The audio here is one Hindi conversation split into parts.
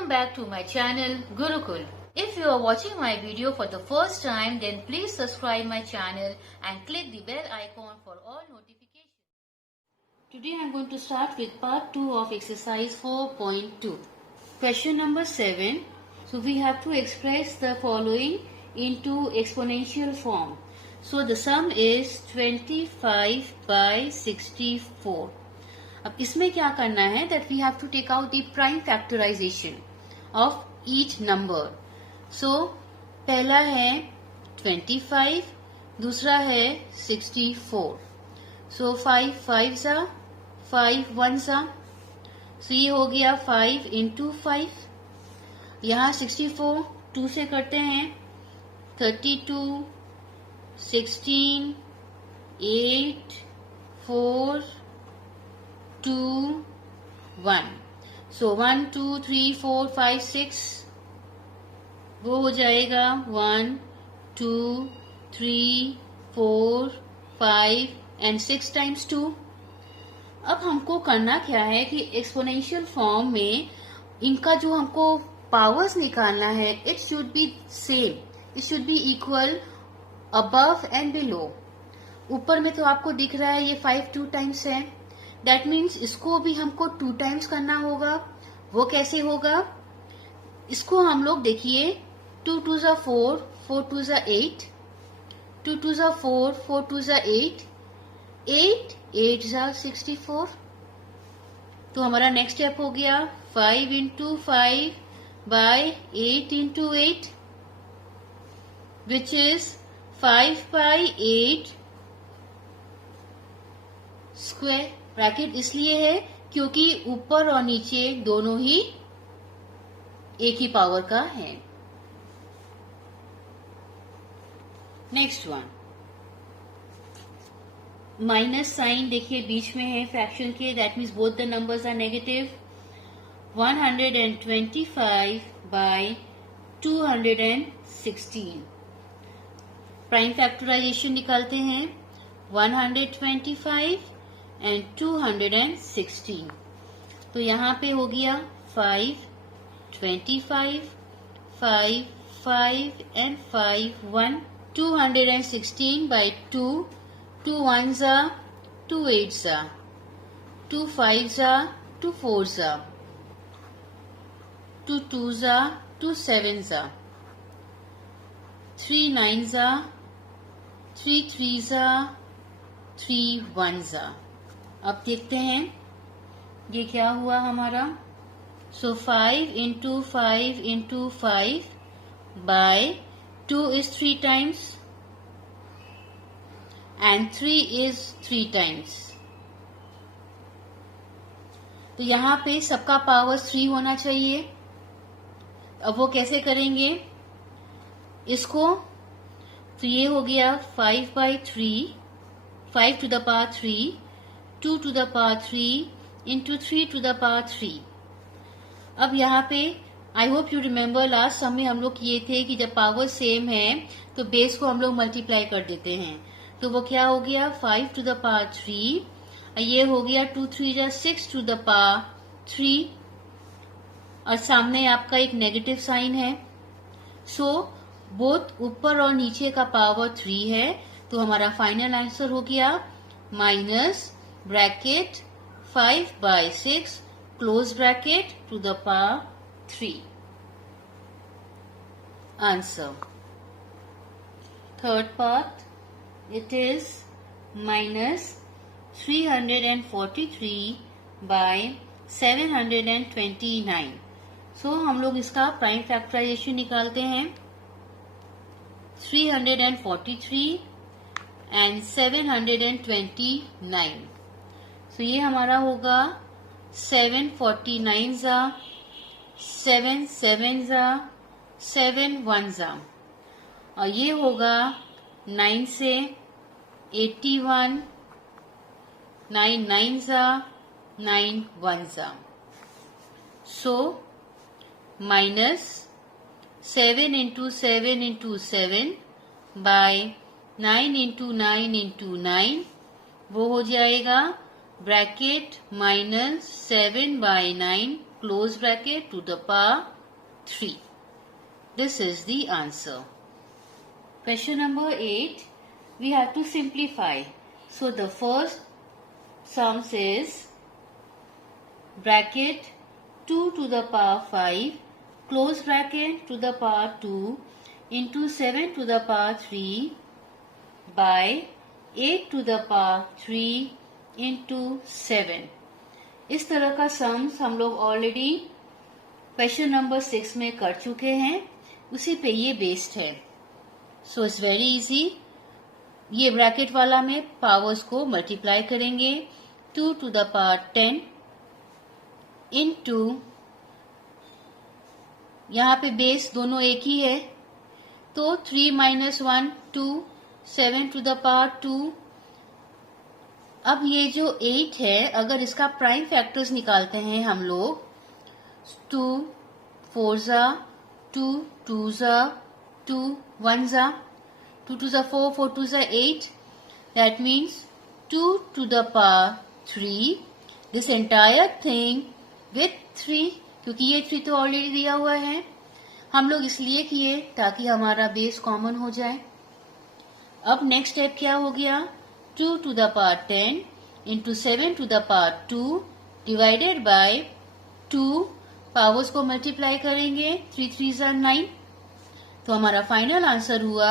Welcome back to my channel Gurukul. If you are watching my video for the first time, then please subscribe my channel and click the bell icon for all notifications. Today I am going to start with part 2 of exercise 4.2. Question number 7. So we have to express the following into exponential form. So the sum is 25 by 64. अब इसमें क्या करना है that we have to take out the prime factorization of each number. So पहला है 25, दूसरा है 64. So 5 5s are 5 1s are. So ये हो गया 5 into 5. यहाँ 64 2 से करते हैं 32, 16, 8, 4, 2, 1. So 1, 2, 3, 4, 5, 6. वो हो जाएगा 1, 2, 3, 4, 5 and 6 times 2. अब हमको करना क्या है कि एक्सपोनेंशियल फॉर्म में इनका जो हमको पावर्स निकालना है it should be same, it should be equal above and below. ऊपर में तो आपको दिख रहा है ये 5 2 टाइम्स है. दैट मीन्स इसको भी हमको 2 टाइम्स करना होगा. वो कैसे होगा? इसको हम लोग देखिए 2 2s are 4, 4 2s are 8, 2 2s are 4, 4 2s are 8, 8 8s are 64. तो हमारा नेक्स्ट स्टेप हो गया 5 into 5 by 8 into 8 which is 5 by 8 square. Bracket इसलिए है क्योंकि ऊपर और नीचे दोनों ही एक ही पावर का है. नेक्स्ट वन माइनस साइन देखिए बीच में है फ्रैक्शन के. That means both the numbers are negative. 125 by 216. Prime factorisation निकालते हैं 125 एंड 216. तो यहाँ पे हो गया 5 25 5 5 and 5 1. 216 by 2. 2 1s are 2 8s are 2 5s are 2 4s are 2 2s are 2 7s are 3 9s are 3 3s are 3 1s are. अब देखते हैं ये क्या हुआ हमारा. सो 5 into 5 into 5 by 2 is 3 times and 3 is 3 times. तो यहाँ पे सबका पावर 3 होना चाहिए. अब वो कैसे करेंगे इसको? तो ये हो गया 5 by 3, 5 to the power 3, 2 to the power 3 into 3 to the power 3. अब यहाँ पे I hope you remember last सम में हम लोग किए थे कि जब पावर सेम है तो बेस को हम लोग मल्टीप्लाई कर देते हैं. तो वो क्या हो गया 5 to the power 3. ये हो गया 2 3 जा 6 to the power 3 और सामने आपका एक नेगेटिव साइन है. सो बोथ ऊपर और नीचे का पावर 3 है. तो हमारा फाइनल आंसर हो गया minus bracket 5 by 6 close bracket to the power 3. Answer. Third part, it is minus 343 by 729. So हम लोग इसका प्राइम फैक्टराइजेशन निकालते हैं 343 and 729. So ये हमारा होगा 7 49s are 7 7s are 7 1s are और ये होगा 9 से 81 9 9s are 9 1s are. So minus 7 into 7 into 7 by 9 into 9 into 9 वो हो जाएगा bracket -7 by 9 close bracket to the power 3. This is the answer. Question number 8. We have to simplify. So the first sum is bracket 2 to the power 5 close bracket to the power 2 into 7 to the power 3 by 8 to the power 3 into 7. इस तरह का सम्स हम लोग ऑलरेडी क्वेश्चन नंबर 6 में कर चुके हैं, उसी पे ये बेस्ड है. So it's very easy. ये ब्रैकेट वाला में पावर्स को मल्टीप्लाई करेंगे. 2 to the power 10 इंटू, यहाँ पे बेस दोनों एक ही है, तो 3 minus 1 2 7 to the power 2. अब ये जो 8 है, अगर इसका प्राइम फैक्टर्स निकालते हैं हम लोग, 2 4 जा 2 2 जा 2 1 जा 2 2 जा 4 4 2 जा 8. That means 2 to the power 3. This entire thing with 3, क्योंकि ये 3 तो ऑलरेडी दिया हुआ है. हम लोग इसलिए किए ताकि हमारा बेस कॉमन हो जाए. अब नेक्स्ट स्टेप क्या हो गया? 2 to the power 10 into 7 to the power 2 divided by 2. Powers को मल्टीप्लाई करेंगे. 3 3 जा 9. तो हमारा फाइनल आंसर हुआ.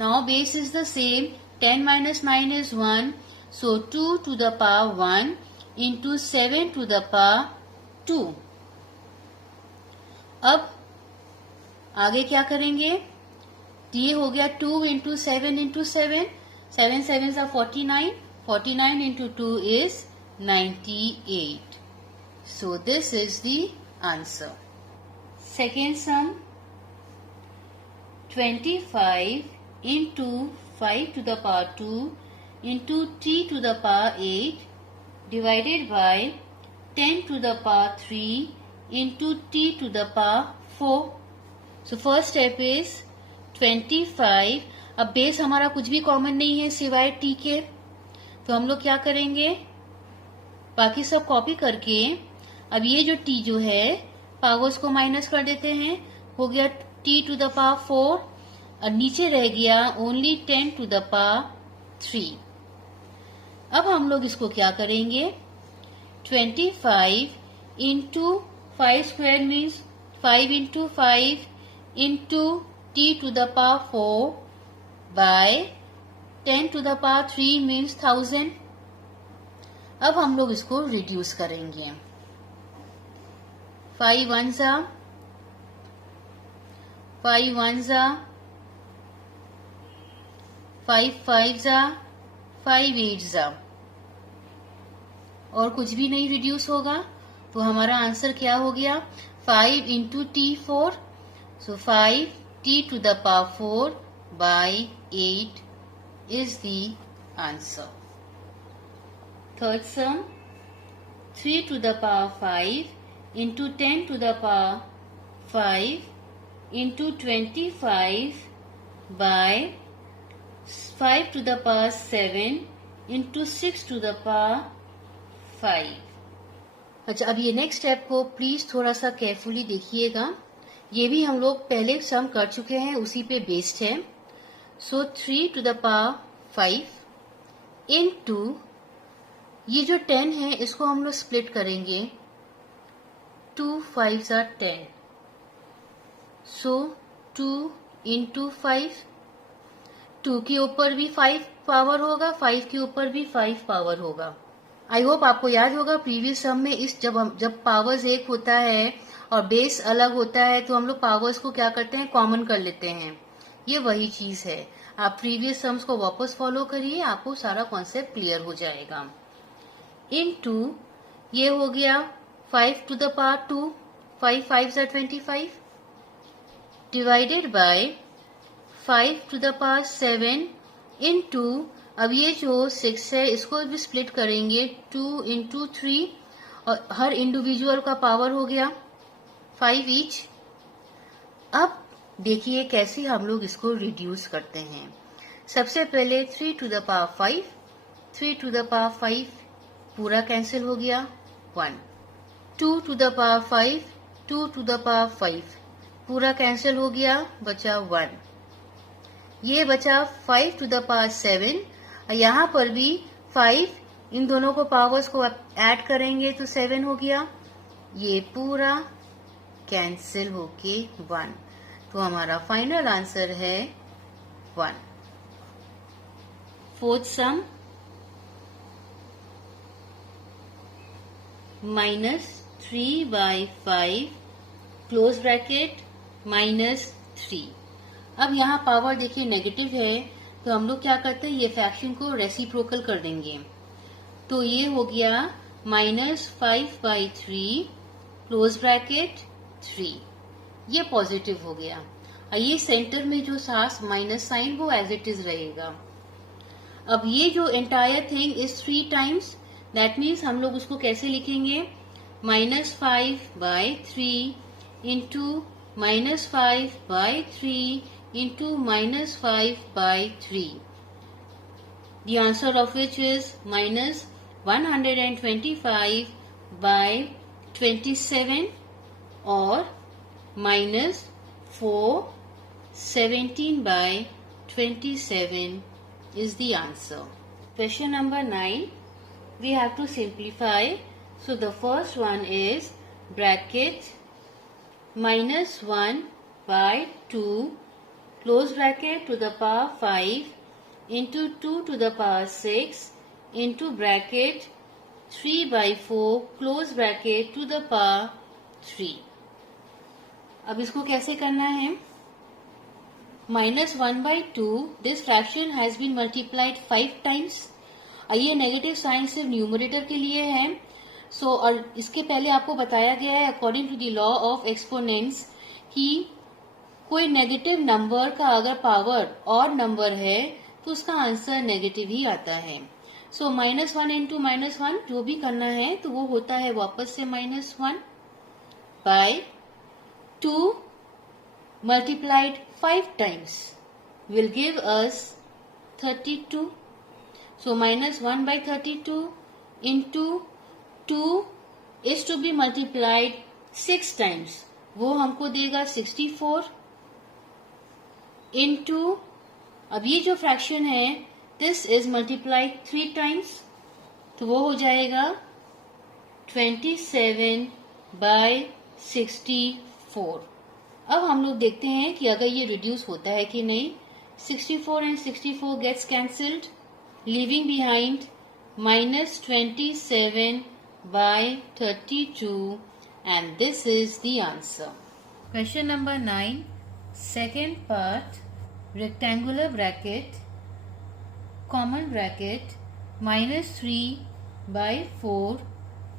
Now base is the same. 10 minus 9 is 1. So 2 to the power 1 into 7 to the power 2. अब आगे क्या करेंगे? ये हो गया 2 into 7 into 7. 7 7s are 49. 49 into 2 is 98. So this is the answer. Second sum, 25 into 5 to the power 2 into t to the power 8 divided by 10 to the power 3 into t to the power 4. So first step is 25. अब बेस हमारा कुछ भी कॉमन नहीं है सिवाय टी के, तो हम लोग क्या करेंगे? बाकी सब कॉपी करके अब ये जो टी जो है पावर्स को माइनस कर देते हैं. हो गया टी टू द पावर 4 और नीचे रह गया ओनली 10 to the power 3. अब हम लोग इसको क्या करेंगे? 25 into 5 square means 5 into 5 into t to the power 4 by 10 to the power 3 means 1000. अब हम लोग इसको रिड्यूस करेंगे. 5 1 जा 5 1 जा 5 5 जा 5 8 जा, और कुछ भी नहीं रिड्यूस होगा. तो हमारा आंसर क्या हो गया? 5 into t4. So 5 t to the power 4 by 8 is the answer. Third sum, 3 to the power 5 into 10 to the power 5 into 25 by 5 to the power 7 into 6 to the power 5. अच्छा, अब ये नेक्स्ट स्टेप को प्लीज थोड़ा सा केयरफुली देखिएगा. ये भी हम लोग पहले सम कर चुके हैं, उसी पे बेस्ड है. सो 3 to the power 5 into ये जो 10 है इसको हम लोग स्प्लिट करेंगे. 2 5s are 10. So 2 into 5. 2 के ऊपर भी 5 पावर होगा, 5 के ऊपर भी 5 पावर होगा. आई होप आपको याद होगा प्रीवियस सम में इस जब पावर्स एक होता है और बेस अलग होता है तो हम लोग पावर्स को क्या करते हैं? कॉमन कर लेते हैं. ये वही चीज है. आप प्रीवियस सम्स को वापस फॉलो करिए, आपको सारा कॉन्सेप्ट क्लियर हो जाएगा. इनटू ये हो गया 5 to the power 2. 5 5s are 25 divided by 5 to the power 7 into, अब ये जो 6 है इसको भी स्प्लिट करेंगे. 2 into 3 और हर इंडिविजुअल का पावर हो गया 5 ईच. अब देखिए कैसे हम लोग इसको रिड्यूस करते हैं. सबसे पहले 3 to the power 5, 3 to the power 5 पूरा कैंसिल हो गया 1. 2 to the power 5, 2 to the power 5 पूरा कैंसिल हो गया, बचा 1। ये बचा 5 to the power 7 और यहाँ पर भी 5, इन दोनों को पावर्स को ऐड करेंगे तो 7 हो गया। ये पूरा कैंसिल होके 1, तो हमारा फाइनल आंसर है 1। फोर्थ सम -3/5 क्लोज ब्रैकेट -3। अब यहाँ पावर देखिए नेगेटिव है, तो हम लोग क्या करते हैं, ये फ्रैक्शन को रेसिप्रोकल कर देंगे। तो ये हो गया -5/3 क्लोज ब्रैकेट 3, ये पॉजिटिव हो गया। और ये सेंटर में जो साथ माइनस साइन वो एज इट इज रहेगा। अब ये जो entire thing is 3 times, that means हम लोग उसको कैसे लिखेंगे, -5/3 into -5/3 into -5/3, the answer of which is -125/27 or -417/27 is the answer. Question number 9, we have to simplify. So the first one is bracket -1/2 close bracket to the power 5 into 2 to the power 6 into bracket 3/4 close bracket to the power 3। अब इसको कैसे करना है, -1/2, this fraction has been multiplied 5 times. ये नेगेटिव साइन सिर्फ न्यूमरेटर के लिए है। सो और इसके पहले आपको बताया गया है according to the law of exponents कि कोई नेगेटिव नंबर का अगर पावर और नंबर है तो उसका आंसर नेगेटिव ही आता है। सो -1 इंटू -1 जो भी करना है तो वो होता है वापस से -1/2 multiplied 5 times will give us 32. So -1/32 into 2 is to be multiplied 6 times, वो हमको देगा 64 into, अब ये जो फ्रैक्शन है this is multiplied 3 times, तो वो हो जाएगा 27/64। अब हम लोग देखते हैं कि अगर ये रिड्यूस होता है कि नहीं। 64 and 64 gets cancelled, leaving behind -27/32, and this is the answer. Question number 9, second part, rectangular bracket, common bracket, -3/4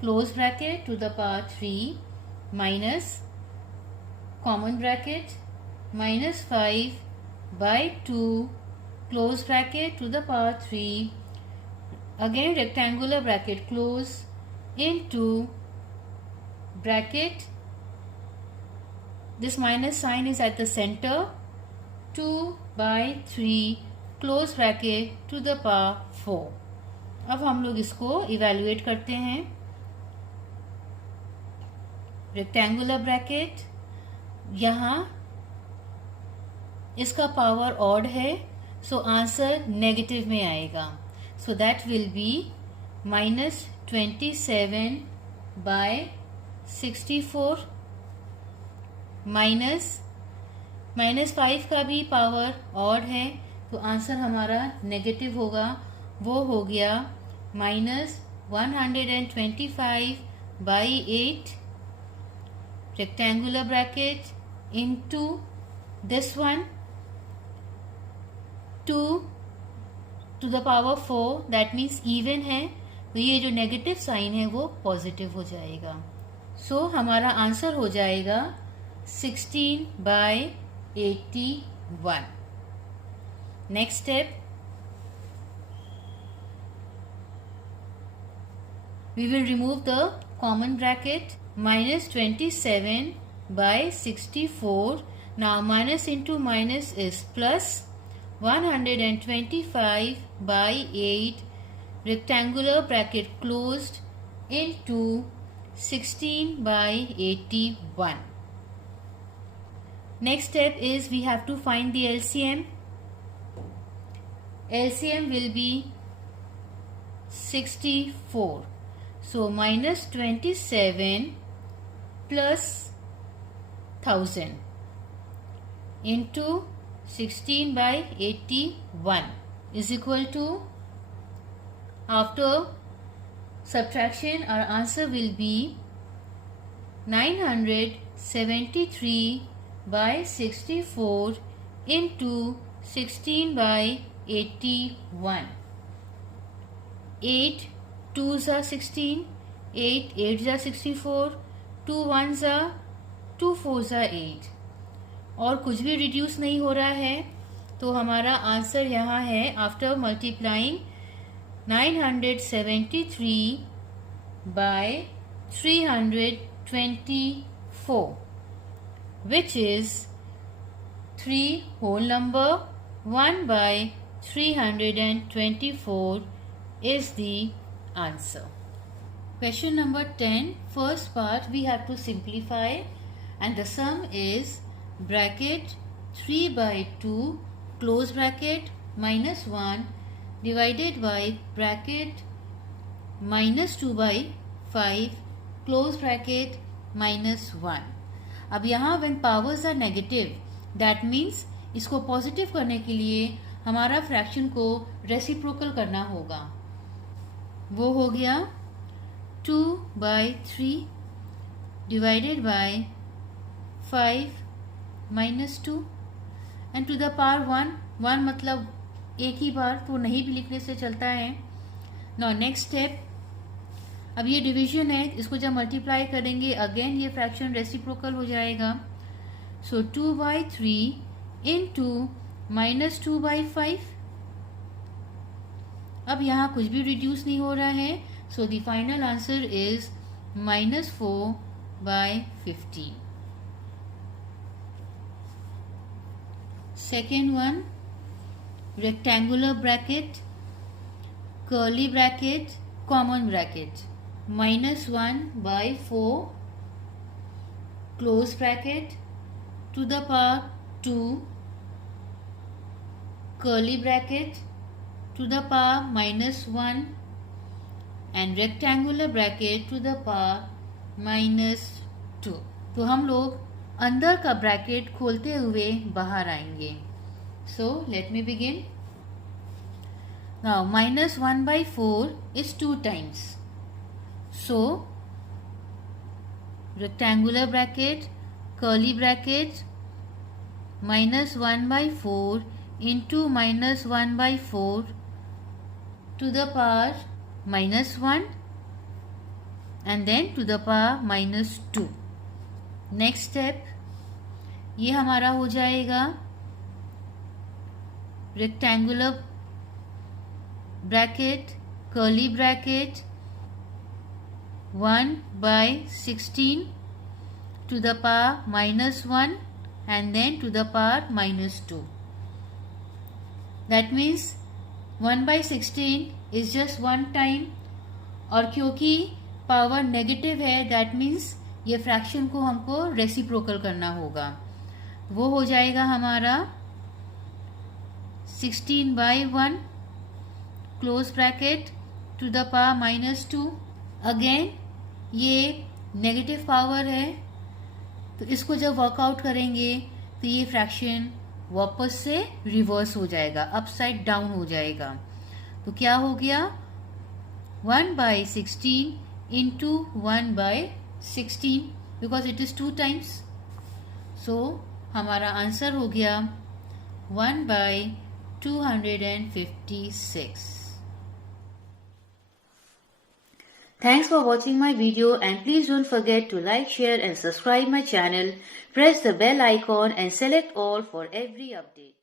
close bracket to the power 3 minus common bracket -5/2 close bracket to the power 3, again rectangular bracket close, into bracket, this minus sign is at the center, 2/3 close bracket to the power 4। अब हम लोग इसको इवेल्युएट करते हैं। रेक्टेंगुलर ब्रैकेट, यहाँ इसका पावर ऑड है, सो आंसर नेगेटिव में आएगा। सो दैट विल बी -27/64 -5 का भी पावर ऑड है, तो आंसर हमारा नेगेटिव होगा, वो हो गया -125/8 rectangular bracket into this one 2 to the power 4, that means even है, तो ये जो नेगेटिव साइन है वो पॉजिटिव हो जाएगा। सो हमारा आंसर हो जाएगा 16/81। Next step, we will remove the common bracket, -27/64. Now minus into minus is plus, 125/8 rectangular bracket closed into 16 by 81. Next step is we have to find the LCM. LCM will be 64. So minus 27 plus 1000 into 16 by 81 is equal to, after subtraction our answer will be 973 by 64 into 16 by 81. 8 2s are 16, 8 8s are 64, 2 1s are 2 4s are 8 और कुछ भी रिड्यूस नहीं हो रहा है, तो हमारा आंसर यहाँ है after multiplying 973 by 324, which is 3 whole number 1 by 324 is the answer. Question number 10, first part we have to simplify, and the sum is bracket 3 by 2 close bracket minus 1 divided by bracket minus 2 by 5 close bracket minus 1. अब यहाँ when powers are negative, that means इसको पॉजिटिव करने के लिए हमारा फ्रैक्शन को रेसिप्रोकल करना होगा. वो हो गया 2 by 3 divided by 5 minus 2 and to the power 1. 1 मतलब एक ही बार, तो नहीं भी लिखने से चलता है. नाउ नेक्स्ट स्टेप, अब ये डिवीजन है, इसको जब मल्टीप्लाई करेंगे अगेन ये फ्रैक्शन रेसिप्रोकल हो जाएगा. सो 2 by 3 into minus 2 by 5. अब यहाँ कुछ भी रिड्यूस नहीं हो रहा है, so the final answer is minus 4 by 15. Second one, rectangular bracket, curly bracket, common bracket, minus 1 by 4 close bracket to the power 2 curly bracket to the power minus 1 and rectangular bracket to the power minus 2. तो हम लोग अंदर का ब्रैकेट खोलते हुए बाहर आएंगे. So let me begin. Now minus 1 by 4 is 2 times. So rectangular bracket, curly bracket, minus 1 by 4 into minus 1 by 4 to the power minus 1 and then to the power minus 2. Next step, ये हमारा हो जाएगा rectangular bracket, curly bracket 1 by 16 to the power minus 1 and then to the power minus 2. That means 1 by 16 is just one time, और क्योंकि पावर नेगेटिव है दैट मीन्स ये फ्रैक्शन को हमको रेसिप्रोकल करना होगा. वो हो जाएगा हमारा 16 by 1 close bracket to the power minus 2. Again ये नेगेटिव पावर है, तो इसको जब वर्कआउट करेंगे तो ये फ्रैक्शन वापस से रिवर्स हो जाएगा, अपसाइड डाउन हो जाएगा. तो क्या हो गया 1 by 16 into 1 by 16 because it is 2 times. So हमारा आंसर हो गया 1 by 256. Thanks for watching my video, and please don't forget to like, share and subscribe my channel. Press the bell icon and select all for every update.